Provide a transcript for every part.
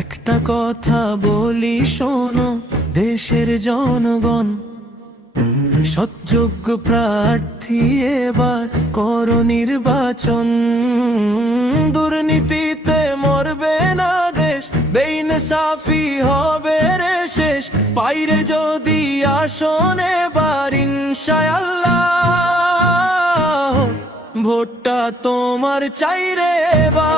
একটা কথা বলি শোনো, দেশের জনগণ সৎযোগ্য প্রার্থী এবার করো নির্বাচন। দুর্নীতিতে মরবে না দেশ, বেইনসাফি হবে রে শেষ। বাইরে যদি আসন এবার ইনশাআল্লাহ, ভোটটা তোমার চাই রে এবার।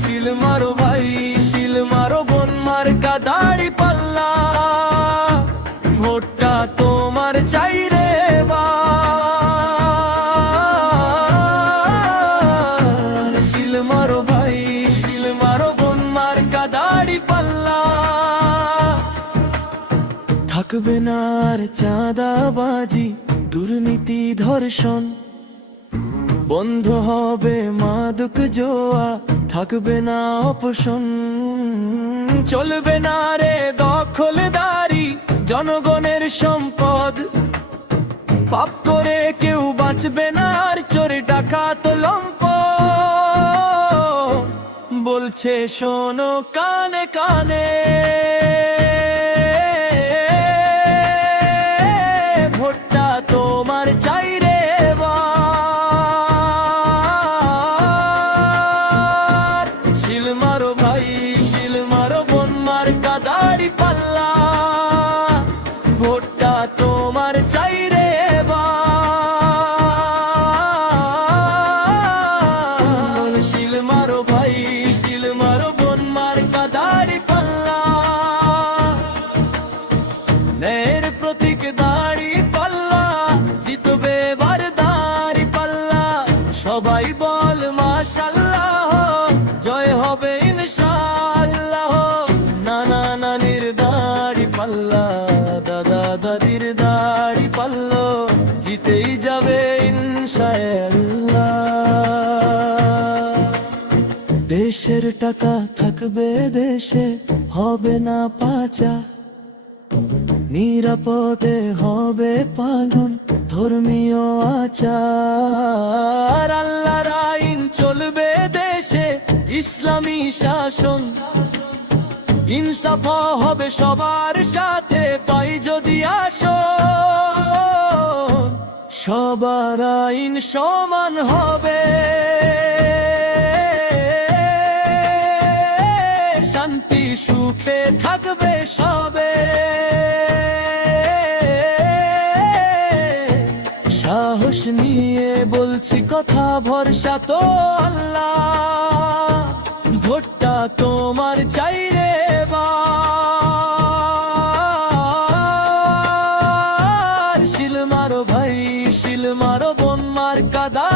শিল মারো ভাই শিল মারো, বোন মার্কা দাড়ি পাল্লা, ভোটটা তোমার চাই রে এবার। শিল মারো ভাই শিল মারো, বোন মার্কা দাড়ি পাল্লা। থাকবে না আর চাঁদাবাজি, দুর্নীতি ধর্ষণ, বন্ধ হবে মাদক জোয়া, থাকবে না অপশন। চলবে না রে দখলদারি, জনগণের সম্পদ পাপ করে কেউ বাঁচবে না আর চোরে ডাকাত লম্পট। বলছে শোনো কানে কানে, ভোটটা তোমার চাই রে এবার। শিল মারো ভাই শিল মারো, বোন মার্কা দাড়ি পাল্লা, ভোটটা তোমার চাই রে এবার। শিল মারো ভাই শিল মারো, বোন মার্কা দাড়ি পাল্লা। ন্যায়ের প্রতীক দাড়ি পাল্লা, জিতবে এবার দাড়ি পাল্লা। সবাই বল মাশাআল্লাহ, জয় হবে ইনশাআল্লাহ। নানা নানির দাড়ি পাল্লা, দাদা দাদির দাড়ি পাল্লা, জিতেই যাবে ইনশাআল্লাহ। দেশের টাকা থাকবে দেশে, হবে না পাচার, নিরাপদে হবে পালন ধর্মীয় আচার। আল্লাহর আইন চলবে দেশে, ইসলামী শাসন, ইনসাফ হবে সবার সাথে, পাই যদি আসন। সবার আইন সমান হবে, শান্তি সুখে থাকবে সবে। সাহস নিয়ে বলছি কথা, ভরসা তো আল্লাহ, ভোটটা তোমার চাই রে এবার। শিল মারো ভাই শিল মারো, বোন মার্কা দাড়ি